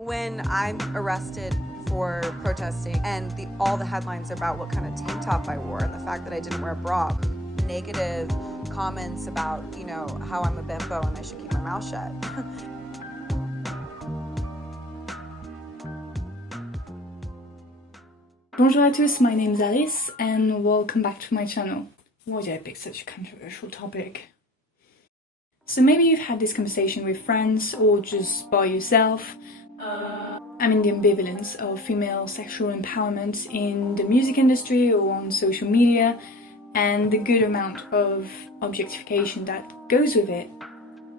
When I'm arrested for protesting and all the headlines are about what kind of tank top I wore and the fact that I didn't wear a bra, negative comments about, how I'm a bimbo and I should keep my mouth shut. Bonjour à tous, my name is Alice and welcome back to my channel. Why did I pick such a controversial topic? So maybe you've had this conversation with friends or just by yourself. The ambivalence of female sexual empowerment in the music industry or on social media, and the good amount of objectification that goes with it.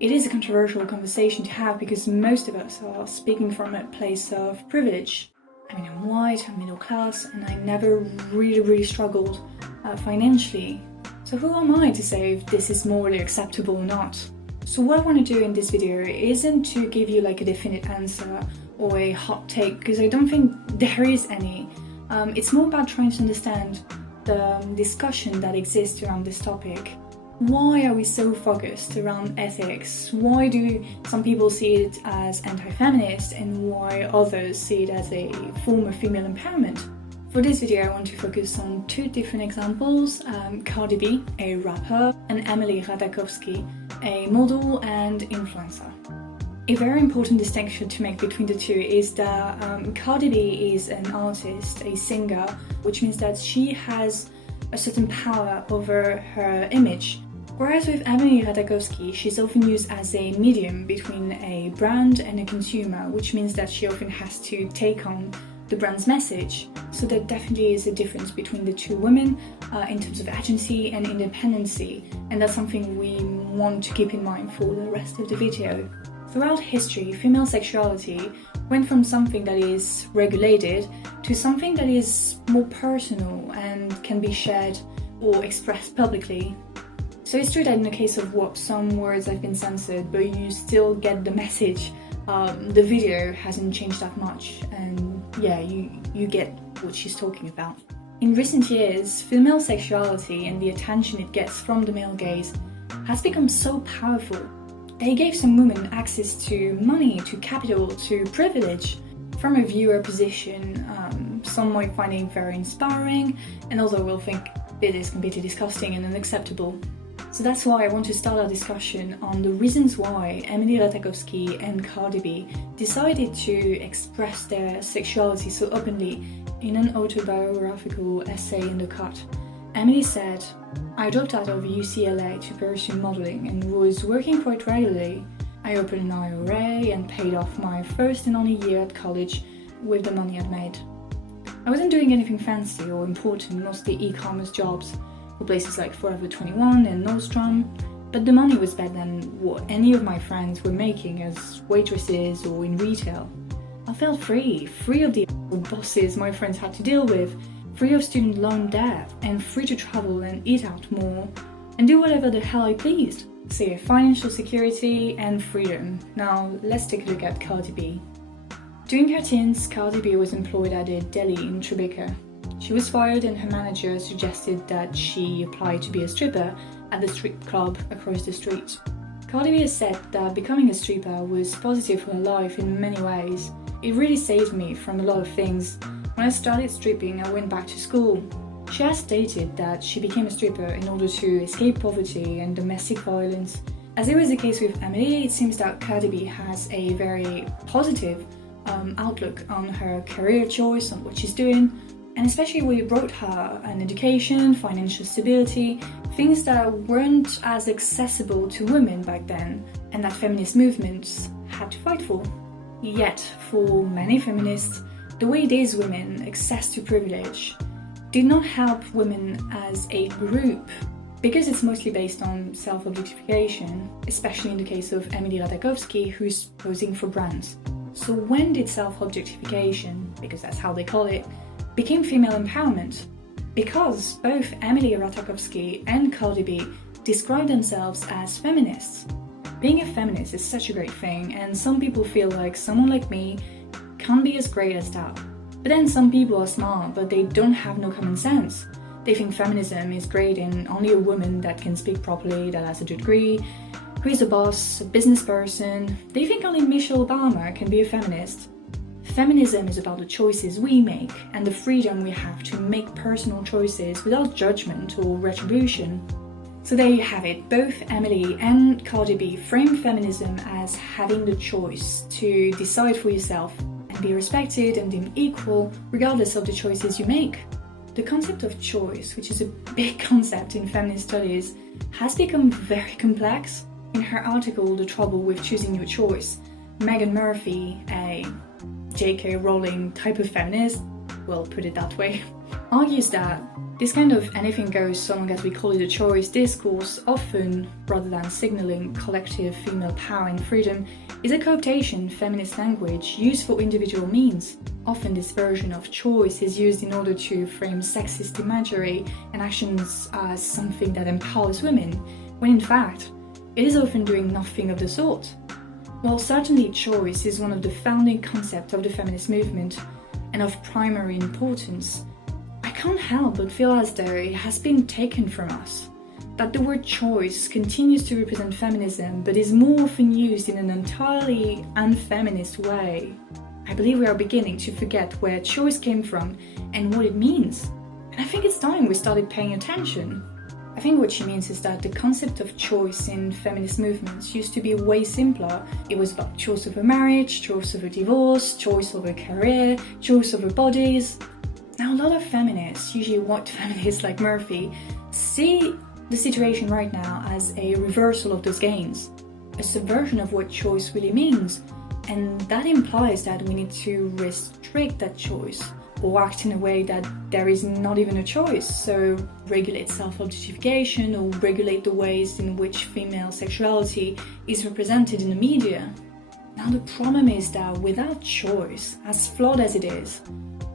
It is a controversial conversation to have because most of us are speaking from a place of privilege. I'm white, I'm middle class, and I never really struggled financially. So who am I to say if this is morally acceptable or not? So what I want to do in this video isn't to give you like a definite answer or a hot take, because I don't think there is any. It's more about trying to understand the discussion that exists around this topic. Why are we so focused around ethics? Why do some people see it as anti-feminist and why others see it as a form of female empowerment? For this video I want to focus on two different examples, Cardi B, a rapper, and Emily Ratajkowski, a model and influencer. A very important distinction to make between the two is that Cardi B is an artist, a singer, which means that she has a certain power over her image. Whereas with Emily Ratajkowski, she's often used as a medium between a brand and a consumer, which means that she often has to take on the brand's message. So there definitely is a difference between the two women in terms of agency and independency, and that's something we want to keep in mind for the rest of the video. Throughout history, female sexuality went from something that is regulated to something that is more personal and can be shared or expressed publicly. So it's true that in the case of WAP, some words have been censored, but you still get the message. The video hasn't changed that much, and yeah, you get what she's talking about. In recent years, female sexuality and the attention it gets from the male gaze has become so powerful. They gave some women access to money, to capital, to privilege. From a viewer position, some might find it very inspiring, and others will think it is completely disgusting and unacceptable. So that's why I want to start our discussion on the reasons why Emily Ratajkowski and Cardi B decided to express their sexuality so openly in an autobiographical essay in The Cut. Emily said, "I dropped out of UCLA to pursue modeling and was working for it regularly. I opened an IRA and paid off my first and only year at college with the money I'd made. I wasn't doing anything fancy or important, mostly e-commerce jobs for places like Forever 21 and Nordstrom, but the money was better than what any of my friends were making as waitresses or in retail. I felt free of the bosses my friends had to deal with, free of student loan debt, and free to travel and eat out more, and do whatever the hell I pleased. So yeah, financial security and freedom." Now let's take a look at Cardi B. During her teens, Cardi B was employed at a deli in Tribeca. She was fired and her manager suggested that she apply to be a stripper at the strip club across the street. Cardi B has said that becoming a stripper was positive for her life in many ways. "It really saved me from a lot of things. When I started stripping, I went back to school." She has stated that she became a stripper in order to escape poverty and domestic violence. As it was the case with Emily, it seems that Cardi B has a very positive outlook on her career choice, on what she's doing, and especially when it brought her an education, financial stability, things that weren't as accessible to women back then, and that feminist movements had to fight for. Yet, for many feminists, the way it is women access to privilege did not help women as a group, because it's mostly based on self-objectification, especially in the case of Emily Ratajkowski, who's posing for brands. So when did self-objectification, because that's how they call it, became female empowerment? Because both Emily Ratajkowski and Cardi B describe themselves as feminists. Being a feminist is such a great thing, and some people feel like someone like me can't be as great as that. But then some people are smart, but they don't have no common sense. They think feminism is great in only a woman that can speak properly, that has a degree, who is a boss, a business person. They think only Michelle Obama can be a feminist. Feminism is about the choices we make and the freedom we have to make personal choices without judgment or retribution. So there you have it. Both Emily and Cardi B frame feminism as having the choice to decide for yourself and be respected and deemed equal regardless of the choices you make. The concept of choice, which is a big concept in feminist studies, has become very complex. In her article, The Trouble with Choosing Your Choice, Megan Murphy, a J.K. Rowling type of feminist, we'll put it that way, argues that this kind of anything goes so long as we call it a choice discourse, often, rather than signalling collective female power and freedom, is a cooptation feminist language used for individual means. Often this version of choice is used in order to frame sexist imagery and actions as something that empowers women, when in fact, it is often doing nothing of the sort. While certainly choice is one of the founding concepts of the feminist movement and of primary importance, I can't help but feel as though it has been taken from us, that the word choice continues to represent feminism but is more often used in an entirely unfeminist way. I believe we are beginning to forget where choice came from and what it means, and I think it's time we started paying attention. I think what she means is that the concept of choice in feminist movements used to be way simpler. It was about choice over marriage, choice over divorce, choice over career, choice over bodies. Now a lot of feminists, usually white feminists like Murphy, see the situation right now as a reversal of those gains, a subversion of what choice really means, and that implies that we need to restrict that choice or act in a way that there is not even a choice, so regulate self-objectification or regulate the ways in which female sexuality is represented in the media. Now the problem is that without choice, as flawed as it is,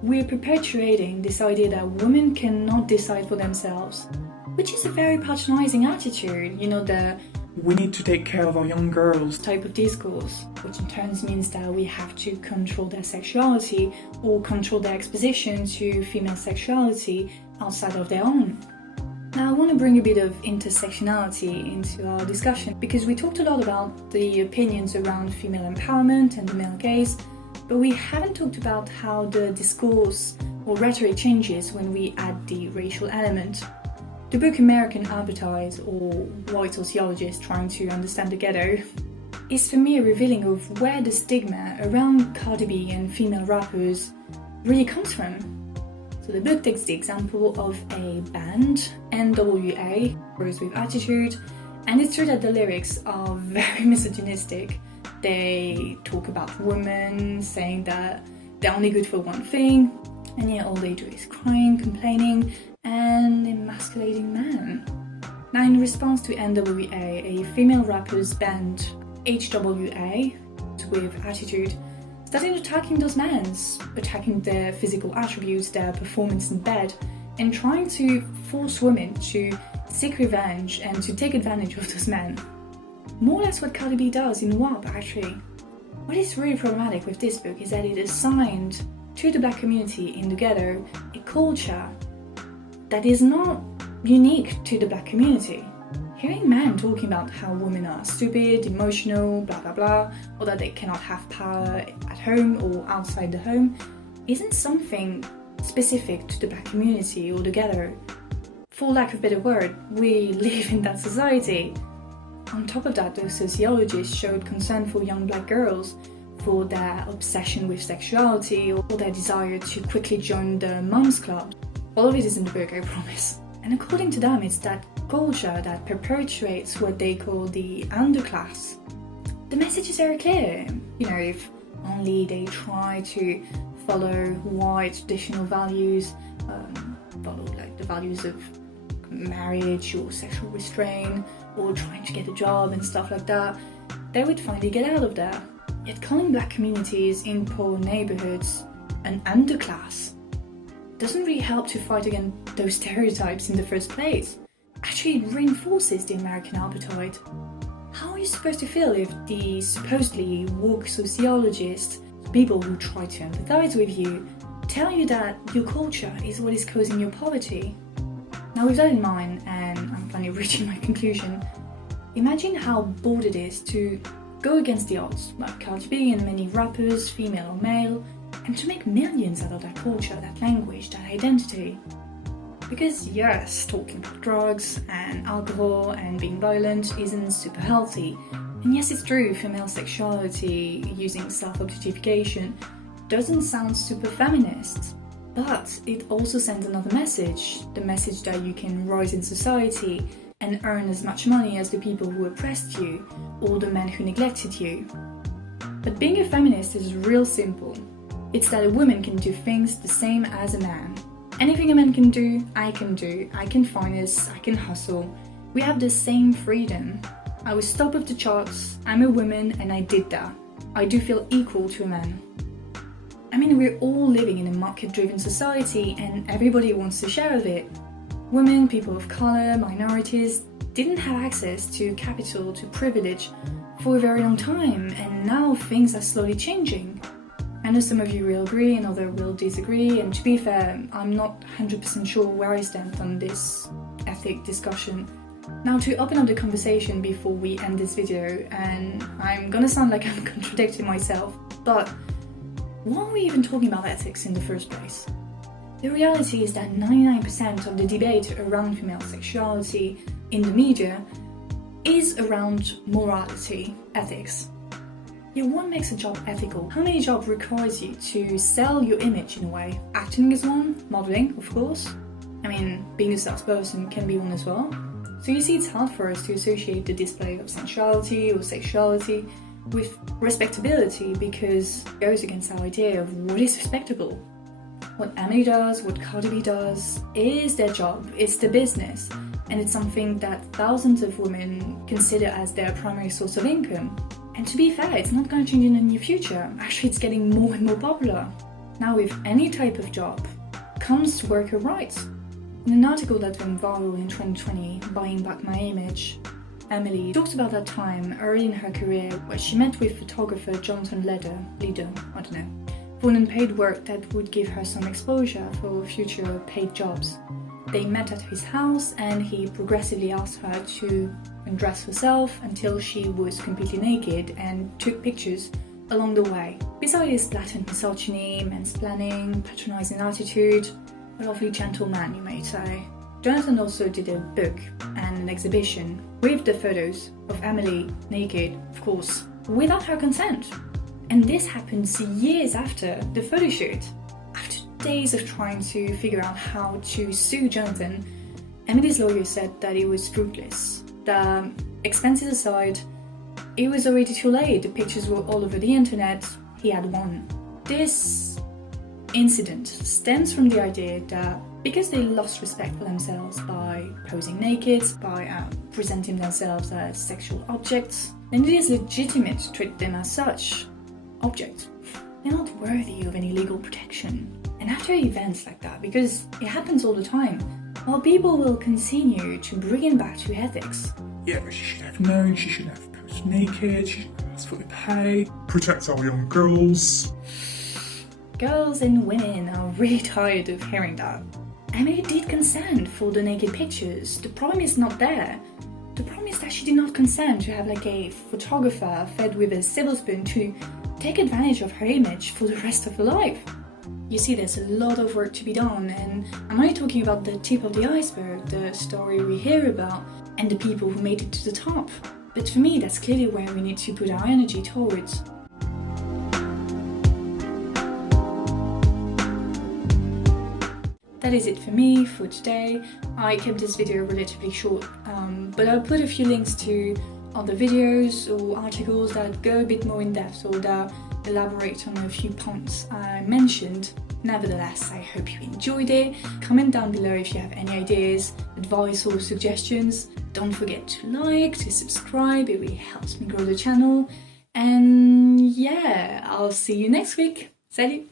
we're perpetuating this idea that women cannot decide for themselves, which is a very patronizing attitude, the we need to take care of our young girls type of discourse, which in turn means that we have to control their sexuality or control their exposition to female sexuality outside of their own. Now I want to bring a bit of intersectionality into our discussion because we talked a lot about the opinions around female empowerment and the male gaze, but we haven't talked about how the discourse or rhetoric changes when we add the racial element. The book American Apartheid, or White Sociologists Trying to Understand the Ghetto, is for me a revealing of where the stigma around Cardi B and female rappers really comes from. So the book takes the example of a band, NWA, Girls with Attitude, and it's true that the lyrics are very misogynistic. They talk about women, saying that they're only good for one thing, and yet all they do is crying, complaining, and emasculating men. Now in response to NWA, a female rappers band, HWA, with Attitude, started attacking those men, attacking their physical attributes, their performance in bed, and trying to force women to seek revenge and to take advantage of those men. More or less what Cardi B does in WAP, actually. What is really problematic with this book is that it assigned to the black community in the ghetto a culture that is not unique to the black community. Hearing men talking about how women are stupid, emotional, blah blah blah, or that they cannot have power at home or outside the home, isn't something specific to the black community or the ghetto. For lack of a better word, we live in that society. On top of that, those sociologists showed concern for young black girls, for their obsession with sexuality or their desire to quickly join the moms club. All of it is in the book, I promise. And according to them, it's that culture that perpetuates what they call the underclass. The message is very clear. If only they try to follow white traditional values, follow the values of marriage or sexual restraint, or trying to get a job and stuff like that, they would finally get out of there. Yet calling black communities in poor neighborhoods an underclass doesn't really help to fight against those stereotypes in the first place. Actually, it reinforces the American apartheid. How are you supposed to feel if the supposedly woke sociologists, people who try to empathize with you, tell you that your culture is what is causing your poverty? Now with that in mind, and I'm finally reaching my conclusion, imagine how bold it is to go against the odds, like Cardi B and many rappers, female or male, and to make millions out of that culture, that language, that identity. Because yes, talking about drugs and alcohol and being violent isn't super healthy. And yes, it's true, female sexuality using self-objectification doesn't sound super feminist. But it also sends another message, the message that you can rise in society and earn as much money as the people who oppressed you or the men who neglected you. But being a feminist is real simple. It's that a woman can do things the same as a man. Anything a man can do, I can do. I can finance, I can hustle. We have the same freedom. I was top of the charts, I'm a woman, and I did that. I do feel equal to a man. I mean, we're all living in a market-driven society and everybody wants a share of it. Women, people of colour, minorities didn't have access to capital, to privilege for a very long time, and now things are slowly changing. I know some of you will agree and others will disagree, and to be fair, I'm not 100% sure where I stand on this ethic discussion. Now, to open up the conversation before we end this video, and I'm gonna sound like I'm contradicting myself, but why are we even talking about ethics in the first place? The reality is that 99% of the debate around female sexuality in the media is around morality, ethics. Yeah, what makes a job ethical? How many jobs requires you to sell your image in a way? Acting is one, modelling, of course. I mean, being a salesperson can be one as well. So you see, it's hard for us to associate the display of sensuality or sexuality with respectability because it goes against our idea of what is respectable. What Emily does, what Cardi B does, is their job, it's their business, and it's something that thousands of women consider as their primary source of income. And to be fair, it's not going to change in the near future. Actually, it's getting more and more popular. Now, with any type of job comes worker rights. In an article that went viral in 2020, Buying Back My Image, Emily talks about that time early in her career where she met with photographer Jonathan Leader, for an unpaid work that would give her some exposure for future paid jobs. They met at his house and he progressively asked her to undress herself until she was completely naked and took pictures along the way. Besides his blatant misogyny, mansplaining, patronizing attitude, a lovely gentle man, you may say. Jonathan also did a book and an exhibition with the photos of Emily naked, of course, without her consent. And this happens years after the photo shoot. After days of trying to figure out how to sue Jonathan, Emily's lawyer said that it was fruitless. The expenses aside, it was already too late. The pictures were all over the internet. He had won. This incident stems from the idea that because they lost respect for themselves by posing naked, by presenting themselves as sexual objects, then it is legitimate to treat them as such objects. They're not worthy of any legal protection. And after events like that, because it happens all the time, while people will continue to bring it back to ethics. Yeah, but she should have known, she should have posed naked, she should have asked for the pay. Protect our young girls. Girls and women are really tired of hearing that. Emily did consent for the naked pictures. The problem is not there. The problem is that she did not consent to have like a photographer fed with a silver spoon to take advantage of her image for the rest of her life. You see, there's a lot of work to be done, and I'm only talking about the tip of the iceberg, the story we hear about, and the people who made it to the top. But for me, that's clearly where we need to put our energy towards. That is it for me for today. I kept this video relatively short, but I'll put a few links to other videos or articles that go a bit more in depth or that elaborate on a few points I mentioned. Nevertheless, I hope you enjoyed it. Comment down below if you have any ideas, advice or suggestions. Don't forget to like, to subscribe, it really helps me grow the channel. And yeah, I'll see you next week. Salut!